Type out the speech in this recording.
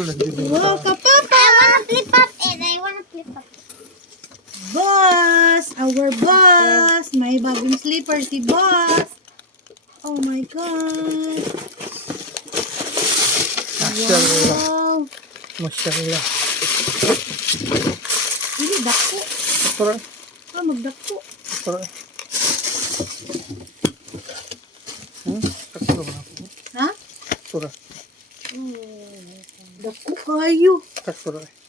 school. Wow, kapapa! I wanna flip up and I wanna flip up. Boss! Our boss! May bagong slipper si boss! Oh my God! Masyaallah. Wow! Masyaallah. Hindi, dako. Tara. Magdako. Tara. Takto ba ako? Ha? Tara. Dako kayo. Takto ra.